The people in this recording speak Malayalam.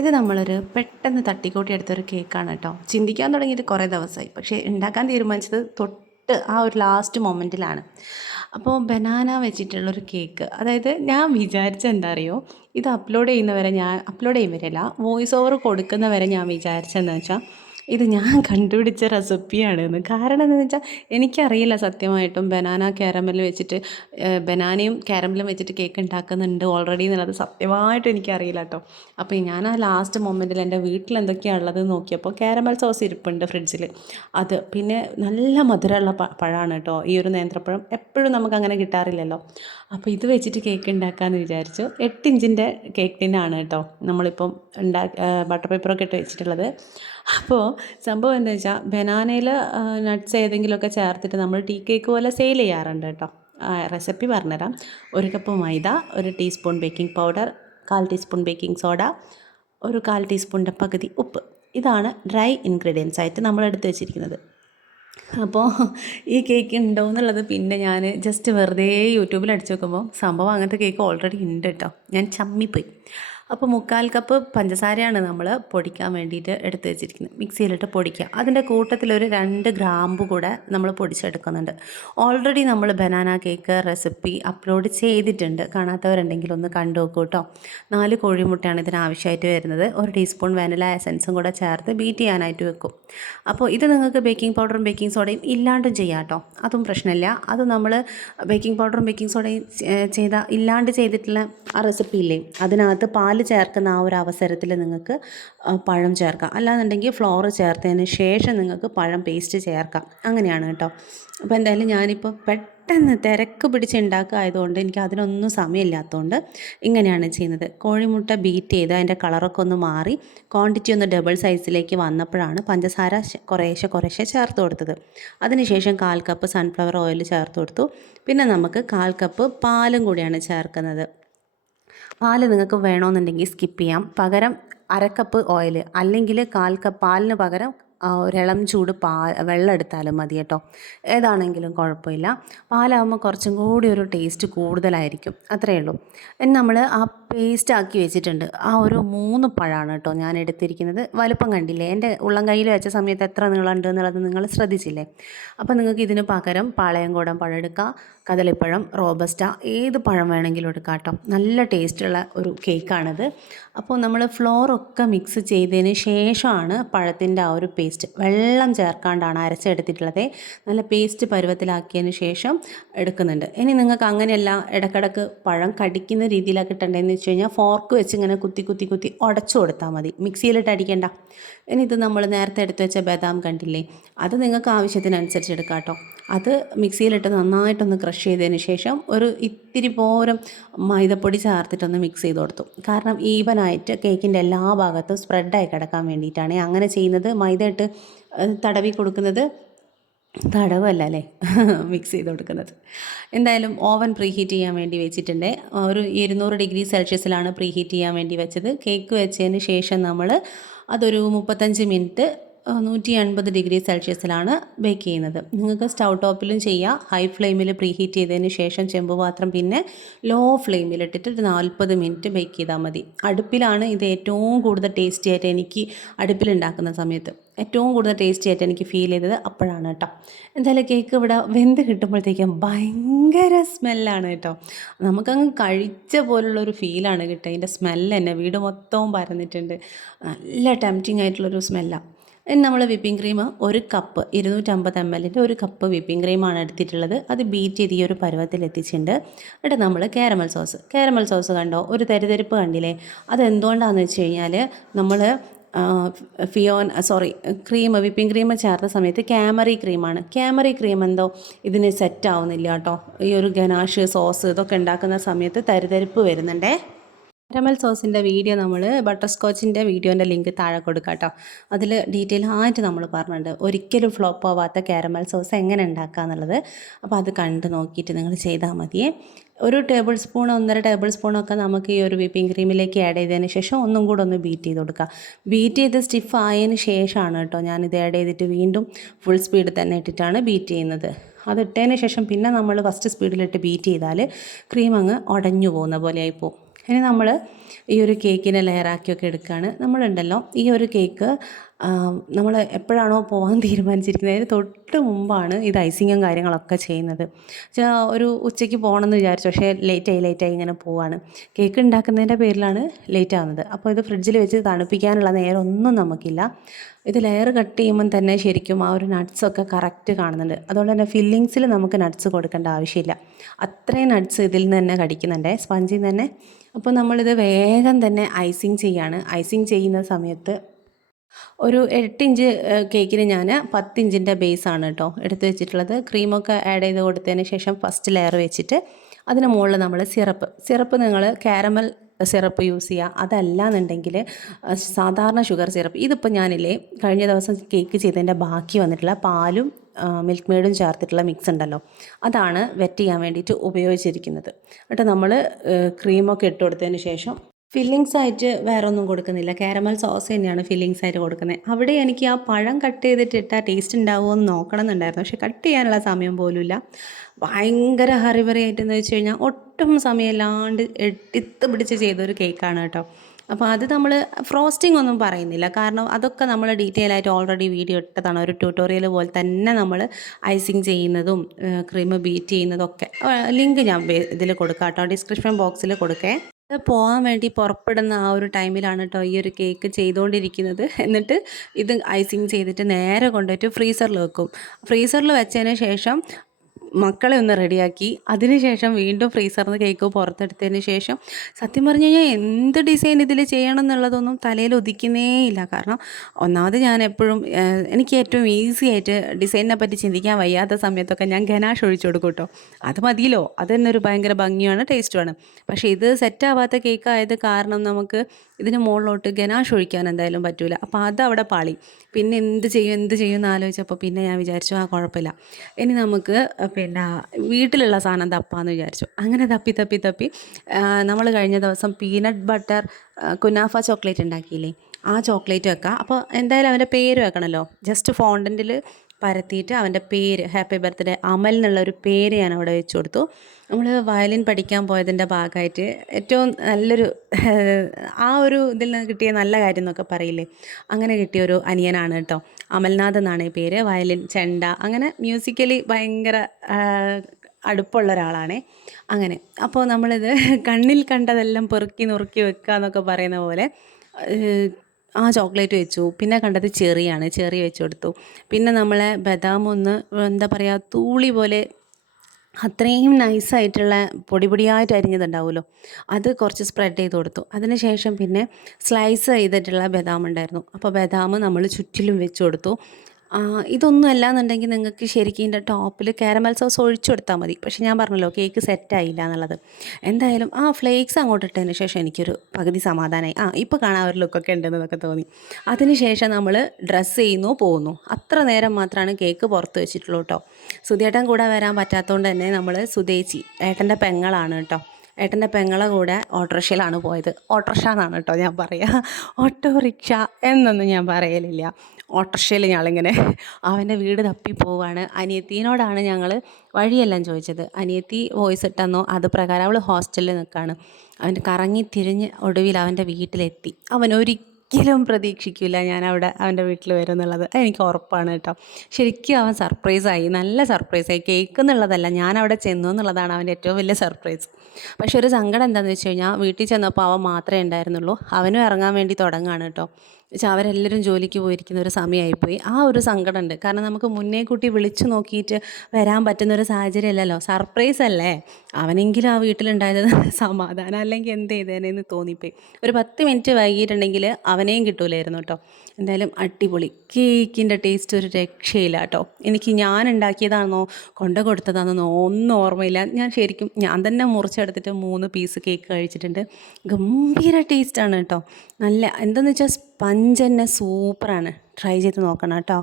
ഇത് നമ്മളൊരു പെട്ടെന്ന് തട്ടിക്കൂട്ടി എടുത്തൊരു കേക്കാണ് കേട്ടോ. ചിന്തിക്കാൻ തുടങ്ങിയിട്ട് കുറേ ദിവസമായി. പക്ഷേ ഉണ്ടാക്കാൻ തീരുമാനിച്ചത് തൊട്ട് ആ ഒരു ലാസ്റ്റ് മൊമെൻറ്റിലാണ്. അപ്പോൾ ബനാന വെച്ചിട്ടുള്ളൊരു കേക്ക്. അതായത് ഞാൻ വിചാരിച്ചത് എന്താ അറിയോ, ഇത് അപ്ലോഡ് ചെയ്യുന്നവരെയല്ല, വോയിസ് ഓവർ കൊടുക്കുന്നവരെ ഞാൻ വിചാരിച്ചതെന്ന് വെച്ചാൽ ഇത് ഞാൻ കണ്ടുപിടിച്ച റെസിപ്പിയാണെന്ന്. കാരണം എന്താണെന്ന് വെച്ചാൽ എനിക്കറിയില്ല സത്യമായിട്ടും ബനാന കാരമൽ വെച്ചിട്ട് ബനാനയും കാരമലും വെച്ചിട്ട് കേക്ക് ഉണ്ടാക്കുന്നുണ്ട് ഓൾറെഡി എന്നുള്ളത് സത്യമായിട്ടും എനിക്കറിയില്ല കേട്ടോ. അപ്പോൾ ഞാൻ ആ ലാസ്റ്റ് മൊമെൻറ്റിൽ എൻ്റെ വീട്ടിൽ എന്തൊക്കെയാണ് ഉള്ളത് നോക്കിയപ്പോൾ കാരമൽ സോസ് ഇരിപ്പുണ്ട് ഫ്രിഡ്ജിൽ. അത് പിന്നെ നല്ല മധുരമുള്ള പഴമാണ് കേട്ടോ ഈ ഒരു നേന്ത്രപ്പഴം. എപ്പോഴും നമുക്കങ്ങനെ കിട്ടാറില്ലല്ലോ. അപ്പോൾ ഇത് വെച്ചിട്ട് കേക്ക് ഉണ്ടാക്കാമെന്ന് വിചാരിച്ചു. 8 ഇഞ്ചിൻ്റെ കേക്ക് ടിന്നാണ് കേട്ടോ നമ്മളിപ്പം ബട്ടർ പേപ്പറൊക്കെ ഇട്ട് വെച്ചിട്ടുള്ളത്. അപ്പോൾ സംഭവം എന്താ വെച്ചാൽ ബനാനയിൽ നട്ട്സ് ഏതെങ്കിലുമൊക്കെ ചേർത്തിട്ട് നമ്മൾ ടീ കേക്ക് പോലെ സെയിൽ ചെയ്യാറുണ്ട് കേട്ടോ. റെസിപ്പി പറഞ്ഞുതരാം. 1 കപ്പ് മൈദ, 1 teaspoon baking powder, 1/4 teaspoon baking soda, 1/4 ടീസ്പൂണിൻ്റെ പകുതി ഉപ്പ്. ഇതാണ് ഡ്രൈ ഇൻഗ്രീഡിയൻസ് ആയിട്ട് നമ്മൾ എടുത്ത് വെച്ചിരിക്കുന്നത്. അപ്പോൾ ഈ കേക്ക് ഉണ്ടോ എന്നുള്ളത് പിന്നെ ഞാൻ ജസ്റ്റ് വെറുതെ യൂട്യൂബിൽ അടിച്ച് നോക്കുമ്പോൾ സംഭവം അങ്ങനത്തെ കേക്ക് ഓൾറെഡി ഉണ്ട് കേട്ടോ. ഞാൻ ചമ്മിപ്പോയി. അപ്പോൾ 1/4 കപ്പ് പഞ്ചസാരയാണ് നമ്മൾ പൊടിക്കാൻ വേണ്ടിയിട്ട് എടുത്ത് വെച്ചിരിക്കുന്നത്. മിക്സിയിലിട്ട് പൊടിക്കുക. അതിൻ്റെ കൂട്ടത്തിലൊരു 2 ഗ്രാമ്പ് കൂടെ നമ്മൾ പൊടിച്ചെടുക്കുന്നുണ്ട്. ഓൾറെഡി നമ്മൾ ബനാന കേക്ക് റെസിപ്പി അപ്ലോഡ് ചെയ്തിട്ടുണ്ട്. കാണാത്തവരുണ്ടെങ്കിൽ ഒന്ന് കണ്ടു നോക്കൂ കേട്ടോ. 4 കോഴിമുട്ടയാണ് ഇതിനാവശ്യമായിട്ട് വരുന്നത്. 1 ടീസ്പൂൺ വാനില എസൻസും കൂടെ ചേർത്ത് ബീറ്റ് ചെയ്യാനായിട്ട് വെക്കും. അപ്പോൾ ഇത് നിങ്ങൾക്ക് ബേക്കിംഗ് പൗഡറും ബേക്കിംഗ് സോഡയും ഇല്ലാണ്ടും ചെയ്യാം കേട്ടോ. അതും പ്രശ്നമില്ല. അത് നമ്മൾ ബേക്കിംഗ് പൗഡറും ബേക്കിംഗ് സോഡയും ഇല്ലാണ്ട് ചെയ്തിട്ടുള്ള ആ റെസിപ്പി ഇല്ലേ, അതിനകത്ത് പാല് ചേർക്കുന്ന ആ ഒരു അവസരത്തിൽ നിങ്ങൾക്ക് പഴം ചേർക്കാം. അല്ലാന്നുണ്ടെങ്കിൽ ഫ്ലോർ ചേർത്തതിന് ശേഷം നിങ്ങൾക്ക് പഴം പേസ്റ്റ് ചേർക്കാം. അങ്ങനെയാണ് കേട്ടോ. അപ്പോൾ എന്തായാലും ഞാനിപ്പോൾ പെട്ടെന്ന് തിരക്ക് പിടിച്ച് ഉണ്ടാക്കുകയായതുകൊണ്ട് എനിക്ക് അതിനൊന്നും സമയമില്ലാത്തതുകൊണ്ട് ഇങ്ങനെയാണ് ചെയ്യുന്നത്. കോഴിമുട്ട ബീറ്റ് ചെയ്ത് അതിൻ്റെ കളറൊക്കെ ഒന്ന് മാറി ക്വാണ്ടിറ്റി ഒന്ന് ഡബിൾ സൈസിലേക്ക് വന്നപ്പോഴാണ് പഞ്ചസാര കുറേശ്ശെ ചേർത്ത് കൊടുത്തത്. അതിനുശേഷം 1/4 കപ്പ് സൺഫ്ലവർ ഓയിൽ ചേർത്ത് കൊടുത്തു. പിന്നെ നമുക്ക് 1/4 കപ്പ് പാലും കൂടിയാണ് ചേർക്കുന്നത്. പാല് നിങ്ങൾക്ക് വേണമെന്നുണ്ടെങ്കിൽ സ്കിപ്പ് ചെയ്യാം. പകരം 1/2 കപ്പ് ഓയിൽ അല്ലെങ്കിൽ 1/4 കപ്പ് പാലിന് പകരം ഒരിളം ചൂട് വെള്ളം എടുത്താലും മതി കേട്ടോ. ഏതാണെങ്കിലും കുഴപ്പമില്ല. പാലാകുമ്പോൾ കുറച്ചും കൂടി ഒരു ടേസ്റ്റ് കൂടുതലായിരിക്കും. അത്രയേ ഉള്ളൂ. നമ്മൾ ആ പേസ്റ്റ് ആക്കി വെച്ചിട്ടുണ്ട്. ആ ഒരു 3 പഴമാണ് കേട്ടോ ഞാൻ എടുത്തിരിക്കുന്നത്. വലുപ്പം കണ്ടില്ലേ, എൻ്റെ ഉള്ളം കയ്യിൽ വെച്ച സമയത്ത് എത്ര നീളമുണ്ട് എന്നുള്ളത് നിങ്ങൾ ശ്രദ്ധിച്ചില്ലേ. അപ്പോൾ നിങ്ങൾക്ക് ഇതിന് പകരം പാളയംകോടൻ പഴം എടുക്കുക, കദളിപ്പഴം, റോബസ്റ്റ, ഏത് പഴം വേണമെങ്കിലും എടുക്കാം കേട്ടോ. നല്ല ടേസ്റ്റുള്ള ഒരു കേക്കാണിത്. അപ്പോൾ നമ്മൾ ഫ്ലോറൊക്കെ മിക്സ് ചെയ്തതിന് ശേഷമാണ് പഴത്തിൻ്റെ ആ ഒരു പേസ്റ്റ്, വെള്ളം ചേർക്കാണ്ടാണ് അരച്ചെടുത്തിട്ടുള്ളത്. നല്ല പേസ്റ്റ് പരുവത്തിലാക്കിയതിന് ശേഷം എടുക്കുന്നുണ്ട്. ഇനി നിങ്ങൾക്ക് അങ്ങനെയല്ല ഇടക്കിടക്ക് പഴം കടിക്കുന്ന രീതിയിലൊക്കെ ഇട്ടേണ്ടതെന്ന് വെച്ച് കഴിഞ്ഞാൽ ഫോർക്ക് വെച്ച് ഇങ്ങനെ കുത്തി ഉടച്ചു കൊടുത്താൽ മതി. മിക്സിയിലിട്ട് അടിക്കേണ്ട. ഇനി ഇത് നമ്മൾ നേരത്തെ എടുത്ത് വെച്ച ബദാം കണ്ടില്ലേ, അത് നിങ്ങൾക്ക് ആവശ്യത്തിനനുസരിച്ച് എടുക്കാം കേട്ടോ. അത് മിക്സിയിലിട്ട് നന്നായിട്ടൊന്ന് ക്രഷ് ചെയ്തതിന് ശേഷം ഒരു ഇത്തിരി പോരം മൈദപ്പൊടി ചേർത്തിട്ടൊന്ന് മിക്സ് ചെയ്ത് കൊടുത്തു. കാരണം ഈവനായിട്ട് കേക്കിൻ്റെ എല്ലാ ഭാഗത്തും സ്പ്രെഡായി കിടക്കാൻ വേണ്ടിയിട്ടാണ് അങ്ങനെ ചെയ്യുന്നത്. മൈദ ഇട്ട് തടവി കൊടുക്കുന്നത്, തടവല്ല അല്ലേ, മിക്സ് ചെയ്ത് കൊടുക്കുന്നത്. എന്തായാലും ഓവൻ പ്രീ ഹീറ്റ് ചെയ്യാൻ വേണ്ടി വെച്ചിട്ടുണ്ട്. ഒരു 200 ഡിഗ്രി സെൽഷ്യസിലാണ് പ്രീ ഹീറ്റ് ചെയ്യാൻ വേണ്ടി വെച്ചത്. കേക്ക് വെച്ചതിന് ശേഷം നമ്മൾ അതൊരു 35 മിനിറ്റ് 180 ഡിഗ്രി സെൽഷ്യസിലാണ് ബേക്ക് ചെയ്യുന്നത്. നിങ്ങൾക്ക് സ്റ്റൗ ടോപ്പിലും ചെയ്യാം. ഹൈ ഫ്ലെയിമിൽ പ്രീ ഹീറ്റ് ചെയ്തതിന് ശേഷം ചെമ്പ് പാത്രം പിന്നെ ലോ ഫ്ലെയിമിലിട്ടിട്ട് 40 മിനിറ്റ് ബേക്ക് ചെയ്താൽ മതി. അടുപ്പിലാണ് ഇത് ഏറ്റവും കൂടുതൽ ടേസ്റ്റി ആയിട്ട് എനിക്ക് അടുപ്പിലുണ്ടാക്കുന്ന സമയത്ത് ഏറ്റവും കൂടുതൽ ടേസ്റ്റി ആയിട്ട് എനിക്ക് ഫീൽ ചെയ്തത് അപ്പോഴാണ് കേട്ടോ. എന്തായാലും കേക്ക് ഇവിടെ വെന്ത് കിട്ടുമ്പോഴത്തേക്കും ഭയങ്കര സ്മെല്ലാണ് കേട്ടോ. നമുക്കങ്ങ് കഴിച്ച പോലുള്ളൊരു ഫീലാണ് കിട്ടുക. അതിൻ്റെ സ്മെല്ല് തന്നെ വീട് മൊത്തവും പരന്നിട്ടുണ്ട്. നല്ല ടെംപ്റ്റിംഗ് ആയിട്ടുള്ളൊരു സ്മെല്ലാണ്. ഇനി നമ്മൾ whipping cream 1 cup 250 ml 1 cup whipping ക്രീമാണ് എടുത്തിട്ടുള്ളത്. അത് ബീറ്റ് ചെയ്ത് ഈ ഒരു പരുവത്തിൽ എത്തിച്ചിട്ടുണ്ട്. എന്നിട്ട് നമ്മൾ കാരമൽ സോസ് കണ്ടോ, ഒരു തരിതരിപ്പ് കണ്ടില്ലേ. അതെന്തുകൊണ്ടാണെന്ന് വെച്ച് കഴിഞ്ഞാൽ നമ്മൾ വിപ്പിംഗ് ക്രീം ചേർത്ത സമയത്ത് ക്യാമറി ക്രീം എന്തോ ഇതിന് സെറ്റ് ആവുന്നില്ല കേട്ടോ. ഈ ഒരു ഗനാഷ് സോസ് ഇതൊക്കെ ഉണ്ടാക്കുന്ന സമയത്ത് തരിതരിപ്പ് വരുന്നുണ്ടേ. കാരമൽ സോസിൻ്റെ വീഡിയോ നമ്മൾ ബട്ടർ സ്കോച്ചിൻ്റെ വീഡിയോൻ്റെ ലിങ്ക് താഴെ കൊടുക്കാം കേട്ടോ. അതിൽ ഡീറ്റെയിൽ ആയിട്ട് നമ്മൾ പറഞ്ഞിട്ടുണ്ട് ഒരിക്കലും ഫ്ലോപ്പ് ആവാത്ത കാരമൽ സോസ് എങ്ങനെ ഉണ്ടാക്കുക എന്നുള്ളത്. അപ്പോൾ അത് കണ്ട് നോക്കിയിട്ട് നിങ്ങൾ ചെയ്താൽ മതിയേ. 1 ടേബിൾ സ്പൂൺ 1.5 ടേബിൾ സ്പൂണൊക്കെ നമുക്ക് ഈ ഒരു വിപ്പിംഗ് ക്രീമിലേക്ക് ആഡ് ചെയ്തതിന് ശേഷം ഒന്നും കൂടെ ഒന്ന് ബീറ്റ് ചെയ്ത് കൊടുക്കുക. ബീറ്റ് ചെയ്ത് സ്റ്റിഫ് ആയതിന് ശേഷമാണ് കേട്ടോ ഞാനിത് ആഡ് ചെയ്തിട്ട് വീണ്ടും ഫുൾ സ്പീഡ് തന്നെ ഇട്ടിട്ടാണ് ബീറ്റ് ചെയ്യുന്നത്. അതിട്ടതിന് ശേഷം പിന്നെ നമ്മൾ ഫസ്റ്റ് സ്പീഡിലിട്ട് ബീറ്റ് ചെയ്താൽ ക്രീം അങ്ങ് ഉടഞ്ഞു പോകുന്ന പോലെ ആയിപ്പോവും. ഇനി നമ്മൾ ഈ ഒരു കേക്കിനെ ലെയറാക്കിയൊക്കെ എടുക്കുകയാണ്. നമ്മളുണ്ടല്ലോ ഈ ഒരു കേക്ക് നമ്മൾ എപ്പോഴാണോ പോകാൻ തീരുമാനിച്ചിരിക്കുന്നത് അതിന് തൊട്ട് മുമ്പാണ് ഇത് ഐസിങ്ങും കാര്യങ്ങളൊക്കെ ചെയ്യുന്നത്. ഒരു ഉച്ചയ്ക്ക് പോകണമെന്ന് വിചാരിച്ചു, പക്ഷേ ലേറ്റായി ഇങ്ങനെ പോവാണ്. കേക്ക് ഉണ്ടാക്കുന്നതിൻ്റെ പേരിലാണ് ലേറ്റ് ആവുന്നത്. അപ്പോൾ ഇത് ഫ്രിഡ്ജിൽ വെച്ച് തണുപ്പിക്കാനുള്ള നേരമൊന്നും നമുക്കില്ല. ഇത് ലെയർ കട്ട് ചെയ്യുമ്പം തന്നെ ശരിക്കും ആ ഒരു നട്ട്സൊക്കെ കറക്റ്റ് കാണുന്നുണ്ട്. അതുകൊണ്ട് തന്നെ ഫില്ലിങ്സിൽ നമുക്ക് നട്ട്സ് കൊടുക്കേണ്ട ആവശ്യമില്ല. അത്രയും നട്ട്സ് ഇതിൽ നിന്ന് തന്നെ കടിക്കുന്നുണ്ട്, സ്പഞ്ചിൽ നിന്ന് തന്നെ. അപ്പോൾ നമ്മളിത് വേഗം തന്നെ ഐസിങ് ചെയ്യാണ്. ഐസിങ് ചെയ്യുന്ന സമയത്ത് ഒരു 8 ഇഞ്ച് കേക്കിന് ഞാൻ 10 ഇഞ്ചിൻ്റെ ബേസാണ് കേട്ടോ എടുത്ത് വെച്ചിട്ടുള്ളത്. ക്രീമൊക്കെ ആഡ് ചെയ്ത് കൊടുത്തതിന് ശേഷം ഫസ്റ്റ് ലെയർ വെച്ചിട്ട് അതിന് മുകളിൽ നമ്മൾ സിറപ്പ് നിങ്ങൾ കാരമൽ സിറപ്പ് യൂസ് ചെയ്യുക. അതല്ലാന്നുണ്ടെങ്കിൽ സാധാരണ ഷുഗർ സിറപ്പ്. ഇതിപ്പോൾ ഞാനില്ലേ കഴിഞ്ഞ ദിവസം കേക്ക് ചെയ്തതിൻ്റെ ബാക്കി വന്നിട്ടുള്ള പാലും മിൽക്ക് മെയ്ഡും ചേർത്തിട്ടുള്ള മിക്സ് ഉണ്ടല്ലോ, അതാണ് വെറ്റ് ചെയ്യാൻ വേണ്ടിയിട്ട് ഉപയോഗിച്ചിരിക്കുന്നത്. എന്നിട്ട് നമ്മൾ ക്രീമൊക്കെ ഇട്ട് കൊടുത്തതിന് ശേഷം ഫില്ലിങ്സ് ആയിട്ട് വേറെ ഒന്നും കൊടുക്കുന്നില്ല. കാരമൽ സോസ് തന്നെയാണ് ഫില്ലിങ്സ് ആയിട്ട് കൊടുക്കുന്നത്. അവിടെ എനിക്ക് ആ പഴം കട്ട് ചെയ്തിട്ട് ഇട്ടാൽ ടേസ്റ്റ് ഉണ്ടാവുമോ എന്ന് നോക്കണം എന്നുണ്ടായിരുന്നു, പക്ഷേ കട്ട് ചെയ്യാനുള്ള സമയം പോലുമില്ല. ഭയങ്കര ഹറിബറി ആയിട്ടെന്ന് വെച്ച് കഴിഞ്ഞാൽ ഒട്ടും സമയമില്ലാണ്ട് എടുത്ത് പിടിച്ച് ചെയ്തൊരു കേക്കാണ് കേട്ടോ. അപ്പോൾ അത് നമ്മൾ ഫ്രോസ്റ്റിംഗ് ഒന്നും പറയുന്നില്ല, കാരണം അതൊക്കെ നമ്മൾ ഡീറ്റെയിൽ ആയിട്ട് ഓൾറെഡി വീഡിയോ ഇട്ടതാണ്. ഒരു ട്യൂട്ടോറിയൽ പോലെ തന്നെ നമ്മൾ ഐസിങ് ചെയ്യുന്നതും ക്രീം ബീറ്റ് ചെയ്യുന്നതും ഒക്കെ ലിങ്ക് ഞാൻ ഇതിൽ കൊടുക്കാം കേട്ടോ, ഡിസ്ക്രിപ്ഷൻ ബോക്സിൽ കൊടുക്കേ. പോകാൻ വേണ്ടി പുറപ്പെടുന്ന ആ ഒരു ടൈമിലാണ് കേട്ടോ ഈ ഒരു കേക്ക് ചെയ്തുകൊണ്ടിരിക്കുന്നത്. എന്നിട്ട് ഇത് ഐസിങ് ചെയ്തിട്ട് നേരെ കൊണ്ടുപോയിട്ട് ഫ്രീസറിൽ വെക്കും. ഫ്രീസറിൽ വെച്ചതിന് ശേഷം മക്കളെ ഒന്ന് റെഡിയാക്കി അതിനുശേഷം വീണ്ടും ഫ്രീസറിൽ നിന്ന് കേക്ക് പുറത്തെടുത്തതിന് ശേഷം സത്യം പറഞ്ഞു കഴിഞ്ഞാൽ എന്ത് ഡിസൈൻ ഇതിൽ ചെയ്യണം എന്നുള്ളതൊന്നും തലയിൽ ഉദിക്കുന്നേ ഇല്ല. കാരണം ഒന്നാമത് ഞാൻ എപ്പോഴും എനിക്ക് ഏറ്റവും ഈസി ആയിട്ട് ഡിസൈനിനെ പറ്റി ചിന്തിക്കാൻ വയ്യാത്ത സമയത്തൊക്കെ ഞാൻ ഗനാഷ് ഒഴിച്ചു കൊടുക്കും കേട്ടോ. അത് മതിയല്ലോ, അത് തന്നെ ഒരു ഭയങ്കര ഭംഗിയാണ്, ടേസ്റ്റുമാണ്. പക്ഷേ ഇത് സെറ്റാവാത്ത കേക്കായത് കാരണം നമുക്ക് ഇതിന് മുകളിലോട്ട് ഗനാഷ് ഒഴിക്കാൻ എന്തായാലും പറ്റില്ല. അപ്പോൾ അതവിടെ പാളി. പിന്നെ എന്ത് ചെയ്യും എന്ന് ആലോചിച്ചപ്പോൾ പിന്നെ ഞാൻ വിചാരിച്ചു കുഴപ്പമില്ല, ഇനി നമുക്ക് പിന്നെ വീട്ടിലുള്ള സാധനം തപ്പാന്ന് വിചാരിച്ചു. അങ്ങനെ തപ്പി നമ്മൾ കഴിഞ്ഞ ദിവസം പീനട്ട് ബട്ടർ കുനാഫ ചോക്ലേറ്റ് ഉണ്ടാക്കിയില്ലേ, ആ ചോക്ലേറ്റ് വെക്കാം. അപ്പോൾ എന്തായാലും അവൻ്റെ പേര് വെക്കണമല്ലോ. ജസ്റ്റ് ഫോണ്ടൻറ്റിൽ പരത്തിയിട്ട് അവൻ്റെ പേര് ഹാപ്പി ബർത്ത്ഡേ അമൽ എന്നുള്ള ഒരു പേര് ഞാൻ അവിടെ വെച്ച് കൊടുത്തു. നമ്മൾ വയലിൻ പഠിക്കാൻ പോയതിൻ്റെ ഭാഗമായിട്ട് ഏറ്റവും നല്ലൊരു ആ ഒരു ഇതിൽ നിന്ന് കിട്ടിയ നല്ല കാര്യം എന്നൊക്കെ പറയില്ലേ, അങ്ങനെ കിട്ടിയൊരു അനിയനാണ് കേട്ടോ. അമൽനാഥ് എന്നാണ് ഈ പേര്. വയലിൻ, ചെണ്ട, അങ്ങനെ മ്യൂസിക്കലി ഭയങ്കര അടുപ്പമുള്ള ഒരാളാണേ. അങ്ങനെ അപ്പോൾ നമ്മളിത് കണ്ണിൽ കണ്ടതെല്ലാം പെറുക്കി നുറുക്കി വെക്കുക എന്നൊക്കെ പറയുന്ന പോലെ ആ ചോക്ലേറ്റ് വെച്ചു. പിന്നെ കണ്ടത് ചെറി വെച്ച് കൊടുത്തു. പിന്നെ നമ്മളെ ബദാം ഒന്ന് എന്താ പറയുക തൂളി പോലെ അത്രയും നൈസായിട്ടുള്ള പൊടിയായിട്ട് അരിഞ്ഞതുണ്ടാവുമല്ലോ, അത് കുറച്ച് സ്പ്രെഡ് ചെയ്ത് കൊടുത്തു. അതിന് ശേഷം പിന്നെ സ്ലൈസ് ചെയ്തിട്ടുള്ള ബദാം ഉണ്ടായിരുന്നു. അപ്പോൾ ബദാം നമ്മൾ ചുറ്റിലും വെച്ച് കൊടുത്തു. ഇതൊന്നും അല്ല എന്നുണ്ടെങ്കിൽ നിങ്ങൾക്ക് ശരിക്കും ഇതിൻ്റെ ടോപ്പിൽ കാരമൽ സോസ് ഒഴിച്ചു കൊടുത്താൽ മതി. പക്ഷേ ഞാൻ പറഞ്ഞല്ലോ കേക്ക് സെറ്റായില്ല എന്നുള്ളത്. എന്തായാലും ആ ഫ്ലേക്സ് അങ്ങോട്ട് ഇട്ടതിന് ശേഷം എനിക്കൊരു പകുതി സമാധാനമായി. ഇപ്പോൾ കാണാൻ ഒരു ലുക്കൊക്കെ ഉണ്ടെന്നൊക്കെ തോന്നി. അതിന് ശേഷം നമ്മൾ ഡ്രസ്സ് ചെയ്യുന്നു, പോകുന്നു. അത്ര നേരം മാത്രമാണ് കേക്ക് പുറത്ത് വെച്ചിട്ടുള്ളൂ കേട്ടോ. സുധേട്ടൻ കൂടെ വരാൻ പറ്റാത്തതുകൊണ്ട് തന്നെ നമ്മൾ സുധേച്ചി ഏട്ടൻ്റെ പെങ്ങളാണ് കേട്ടോ, ഏട്ടൻ്റെ പെങ്ങളെ കൂടെ ഓട്ടോറിക്ഷയിലാണ് പോയത്. ഓട്ടോറിക്ഷ എന്നാണ് കേട്ടോ ഞാൻ പറയുക, ഓട്ടോറിക്ഷ എന്നൊന്നും ഞാൻ പറയലില്ല. ഓട്ടോറിക്ഷയിൽ ഞങ്ങളിങ്ങനെ അവൻ്റെ വീട് തപ്പി പോവുകയാണ്. അനിയത്തീനോടാണ് ഞങ്ങൾ വഴിയെല്ലാം ചോദിച്ചത്. അനിയത്തി വോയിസ് ഇട്ടെന്നോ അത് പ്രകാരം അവൾ ഹോസ്റ്റലിൽ നിൽക്കുകയാണ്. അവൻ കറങ്ങി തിരിഞ്ഞ് ഒടുവിൽ അവൻ്റെ വീട്ടിലെത്തി. അവൻ ഒരിക്കലും പ്രതീക്ഷിക്കില്ല ഞാൻ അവിടെ അവൻ്റെ വീട്ടിൽ വരും എന്നുള്ളത്, എനിക്ക് ഉറപ്പാണ് കേട്ടോ. ശരിക്കും അവൻ സർപ്രൈസായി, നല്ല സർപ്രൈസായി. കേക്ക് എന്നുള്ളതല്ല, ഞാൻ അവിടെ ചെന്നു എന്നുള്ളതാണ് അവൻ്റെ ഏറ്റവും വലിയ സർപ്രൈസ്. പക്ഷെ ഒരു സങ്കടം എന്താണെന്ന് വെച്ച് കഴിഞ്ഞാൽ വീട്ടിൽ ചെന്നപ്പോൾ അവൻ മാത്രമേ ഉണ്ടായിരുന്നുള്ളൂ. അവനും ഇറങ്ങാൻ വേണ്ടി തുടങ്ങുകയാണ് കേട്ടോ. വെച്ചാൽ അവരെല്ലാവരും ജോലിക്ക് പോയിരിക്കുന്ന ഒരു സമയമായിപ്പോയി. ആ ഒരു സങ്കടമുണ്ട്. കാരണം നമുക്ക് മുന്നേ കൂട്ടി വിളിച്ചു നോക്കിയിട്ട് വരാൻ പറ്റുന്നൊരു സാഹചര്യം അല്ലല്ലോ, സർപ്രൈസ് അല്ലേ. അവനെങ്കിലും ആ വീട്ടിലുണ്ടായത് സമാധാനം, അല്ലെങ്കിൽ എന്ത് ചെയ്തേനെന്ന് തോന്നിപ്പോയി. ഒരു 10 മിനിറ്റ് വൈകിട്ടുണ്ടെങ്കിൽ അവനെയും കിട്ടൂലായിരുന്നു കേട്ടോ. എന്തായാലും അടിപൊളി കേക്കിൻ്റെ ടേസ്റ്റ് ഒരു രക്ഷയില്ല കേട്ടോ. എനിക്ക് ഞാൻ ഉണ്ടാക്കിയതാണെന്നോ കൊടുത്തതാണെന്നോ ഒന്നും ഓർമ്മയില്ല. ഞാൻ തന്നെ മുറിച്ചെടുത്തിട്ട് 3 പീസ് കേക്ക് കഴിച്ചിട്ടുണ്ട്. ഗംഭീര ടേസ്റ്റാണ് കേട്ടോ. നല്ല എന്താണെന്ന് വെച്ചാൽ സ്പഞ്ച് തന്നെ സൂപ്പറാണ്. ട്രൈ ചെയ്ത് നോക്കണം കേട്ടോ.